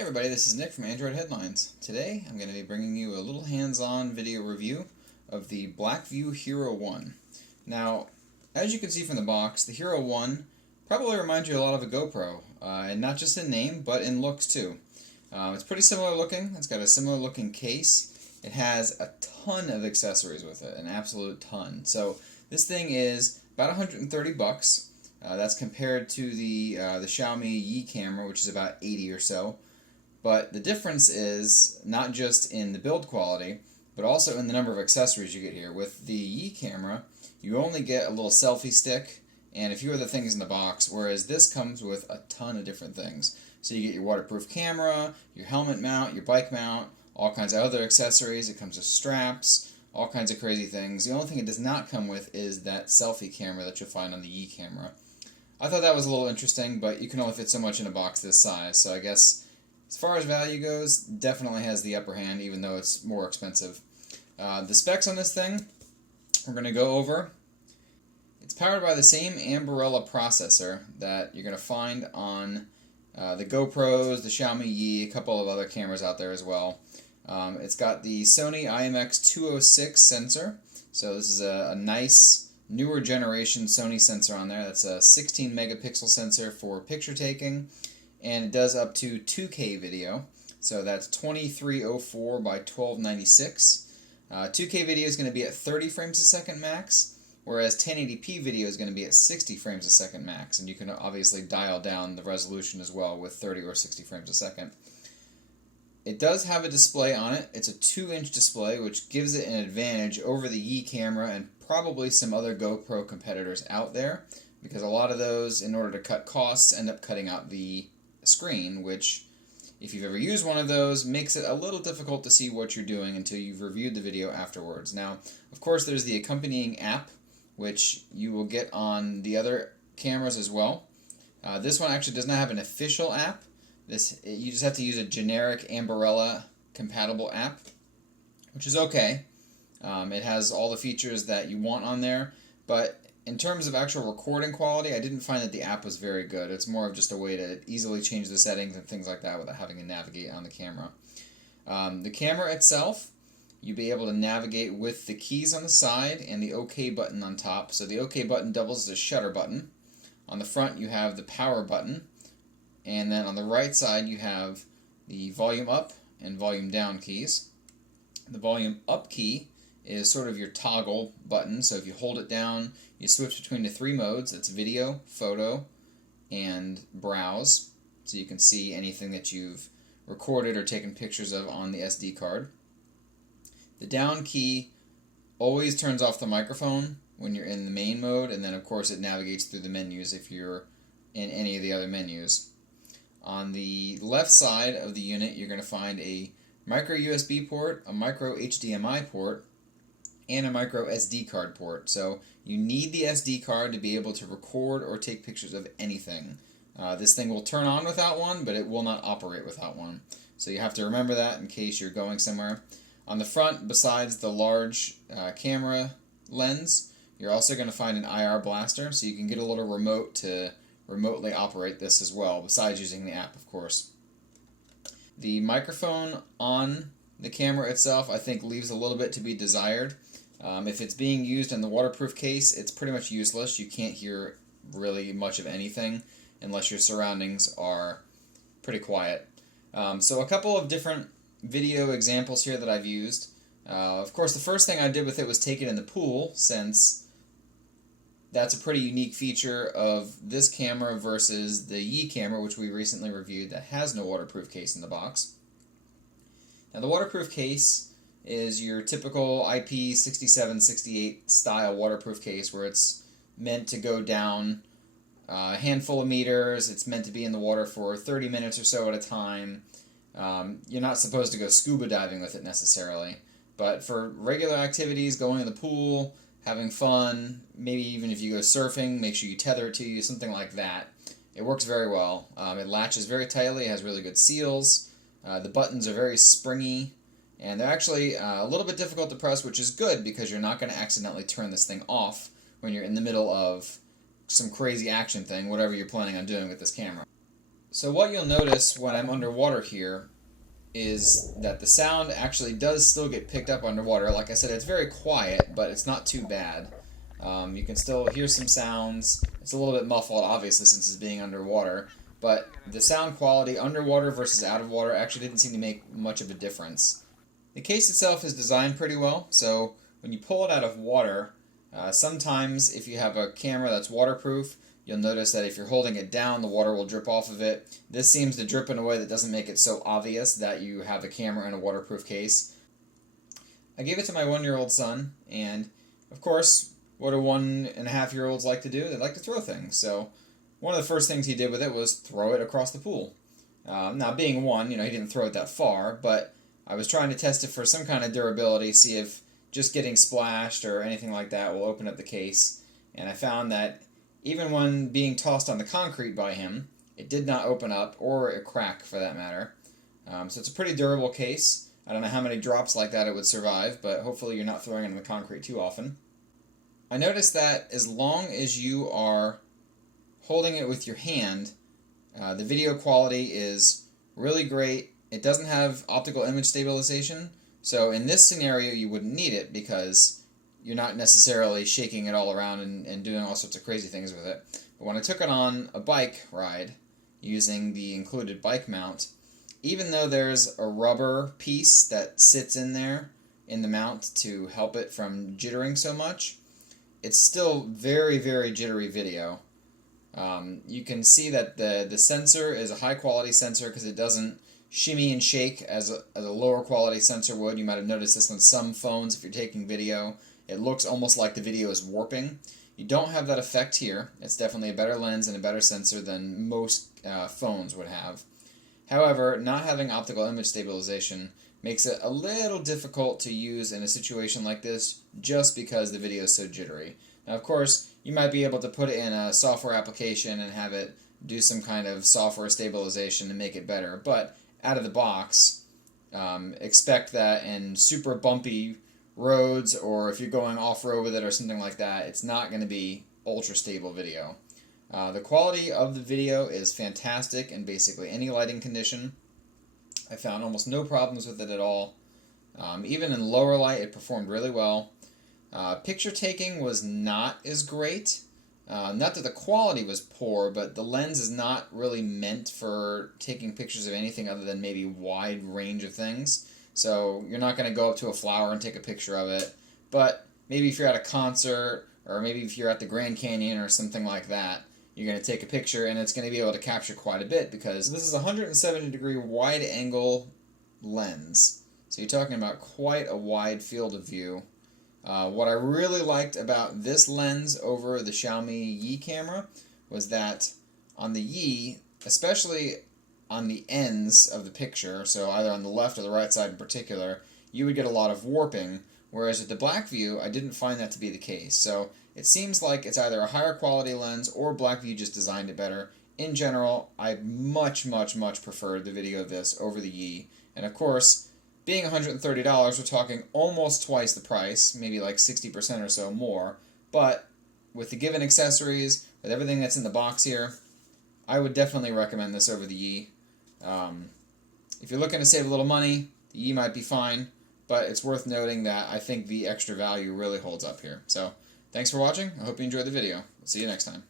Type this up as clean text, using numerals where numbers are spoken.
Hey everybody, this is Nick from Android Headlines. Today I'm going to be bringing you a little hands-on video review of the Blackview Hero 1. Now, as you can see from the box, the Hero 1 probably reminds you a lot of a GoPro, and not just in name, but in looks too. It's pretty similar looking, it's got a similar looking case, it has a ton of accessories with it, an absolute ton. So this thing is about 130 bucks. That's compared to the Xiaomi Yi camera, which is about 80 or so. But the difference is not just in the build quality, but also in the number of accessories you get here. With the Yi camera, you only get a little selfie stick and a few other things in the box, whereas this comes with a ton of different things. So you get your waterproof camera, your helmet mount, your bike mount, all kinds of other accessories. It comes with straps, all kinds of crazy things. The only thing it does not come with is that selfie camera that you'll find on the Yi camera. I thought that was a little interesting, but you can only fit so much in a box this size, so I guess as far as value goes, definitely has the upper hand, even though it's more expensive. The specs on this thing, we're going to go over. It's powered by the same Ambarella processor that you're going to find on the GoPros, the Xiaomi Yi, a couple of other cameras out there as well. It's got the Sony IMX206 sensor, so this is a nice, newer generation Sony sensor on there. That's a 16 megapixel sensor for picture taking. And it does up to 2K video, so that's 2304 by 1296. 2K video is going to be at 30 frames a second max, whereas 1080p video is going to be at 60 frames a second max, and you can obviously dial down the resolution as well with 30 or 60 frames a second. It does have a display on it. It's a 2-inch display, which gives it an advantage over the Yi camera and probably some other GoPro competitors out there, because a lot of those, in order to cut costs, end up cutting out the screen, which, if you've ever used one of those, makes it a little difficult to see what you're doing until you've reviewed the video afterwards. Now, of course, there's the accompanying app, which you will get on the other cameras as well. This one actually does not have an official app. You just have to use a generic Ambarella compatible app, which is okay. It has all the features that you want on there, but in terms of actual recording quality, I didn't find that the app was very good. It's more of just a way to easily change the settings and things like that without having to navigate on the camera. The camera itself, you'll be able to navigate with the keys on the side and the OK button on top. So the OK button doubles as a shutter button. On the front, you have the power button. And then on the right side, you have the volume up and volume down keys. The volume up key is sort of your toggle button, so if you hold it down, you switch between the three modes. That's video, photo, and browse, so you can see anything that you've recorded or taken pictures of on the SD card. The down key always turns off the microphone when you're in the main mode, and then of course it navigates through the menus if you're in any of the other menus. On the left side of the unit, you're going to find a micro USB port, a micro HDMI port, and a micro SD card port. So you need the SD card to be able to record or take pictures of anything. This thing will turn on without one, but it will not operate without one. So you have to remember that in case you're going somewhere. On the front, besides the large camera lens, you're also going to find an IR blaster, so you can get a little remote to remotely operate this as well, besides using the app, of course. The microphone on the camera itself, I think, leaves a little bit to be desired. If it's being used in the waterproof case, it's pretty much useless. You can't hear really much of anything unless your surroundings are pretty quiet. So a couple of different video examples here that I've used. Of course, the first thing I did with it was take it in the pool, since that's a pretty unique feature of this camera versus the Yi camera, which we recently reviewed, that has no waterproof case in the box. Now, the waterproof case is your typical IP67-68 style waterproof case, where it's meant to go down a handful of meters. It's meant to be in the water for 30 minutes or so at a time. You're not supposed to go scuba diving with it necessarily, but for regular activities, going in the pool, having fun, maybe even if you go surfing, make sure you tether it to you, something like that. It works very well. It latches very tightly, it has really good seals. The buttons are very springy, and they're actually a little bit difficult to press, which is good because you're not going to accidentally turn this thing off when you're in the middle of some crazy action thing, whatever you're planning on doing with this camera. So what you'll notice when I'm underwater here is that the sound actually does still get picked up underwater. Like I said, it's very quiet, but it's not too bad. You can still hear some sounds. It's a little bit muffled, obviously, since it's being underwater, but the sound quality underwater versus out of water actually didn't seem to make much of a difference. The case itself is designed pretty well, so when you pull it out of water, sometimes if you have a camera that's waterproof, you'll notice that if you're holding it down, the water will drip off of it. This seems to drip in a way that doesn't make it so obvious that you have a camera in a waterproof case. I gave it to my 1-year-old son, and of course, what do 1.5-year-olds like to do? They like to throw things. So one of the first things he did with it was throw it across the pool. Now, being one, he didn't throw it that far, but I was trying to test it for some kind of durability, see if just getting splashed or anything like that will open up the case. And I found that even when being tossed on the concrete by him, it did not open up, or a crack for that matter. So it's a pretty durable case. I don't know how many drops like that it would survive, but hopefully you're not throwing it in the concrete too often. I noticed that as long as you are holding it with your hand, the video quality is really great. It doesn't have optical image stabilization, so in this scenario you wouldn't need it because you're not necessarily shaking it all around and doing all sorts of crazy things with it. But when I took it on a bike ride using the included bike mount, even though there's a rubber piece that sits in there in the mount to help it from jittering so much, it's still very, very jittery video. You can see that the sensor is a high quality sensor because it doesn't shimmy and shake as a lower quality sensor would. You might have noticed this on some phones if you're taking video. It looks almost like the video is warping. You don't have that effect here. It's definitely a better lens and a better sensor than most phones would have. However, not having optical image stabilization makes it a little difficult to use in a situation like this just because the video is so jittery. Now, of course, you might be able to put it in a software application and have it do some kind of software stabilization to make it better, but out of the box, expect that in super bumpy roads, or if you're going off-road with it or something like that, it's not going to be ultra stable video. The quality of the video is fantastic in basically any lighting condition. I found almost no problems with it at all. Even in lower light, it performed really well. Picture taking was not as great. Not that the quality was poor, but the lens is not really meant for taking pictures of anything other than maybe wide range of things. So you're not going to go up to a flower and take a picture of it. But maybe if you're at a concert, or maybe if you're at the Grand Canyon or something like that, you're going to take a picture and it's going to be able to capture quite a bit because this is a 170 degree wide angle lens. So you're talking about quite a wide field of view. What I really liked about this lens over the Xiaomi Yi camera was that on the Yi, especially on the ends of the picture, so either on the left or the right side in particular, you would get a lot of warping, whereas with the Blackview, I didn't find that to be the case. So it seems like it's either a higher quality lens or Blackview just designed it better. In general, I much, much, much preferred the video of this over the Yi. And of course, being $130, we're talking almost twice the price, maybe like 60% or so more. But with the given accessories, with everything that's in the box here, I would definitely recommend this over the Yi. If you're looking to save a little money, the Yi might be fine, but it's worth noting that I think the extra value really holds up here. So, thanks for watching. I hope you enjoyed the video. See you next time.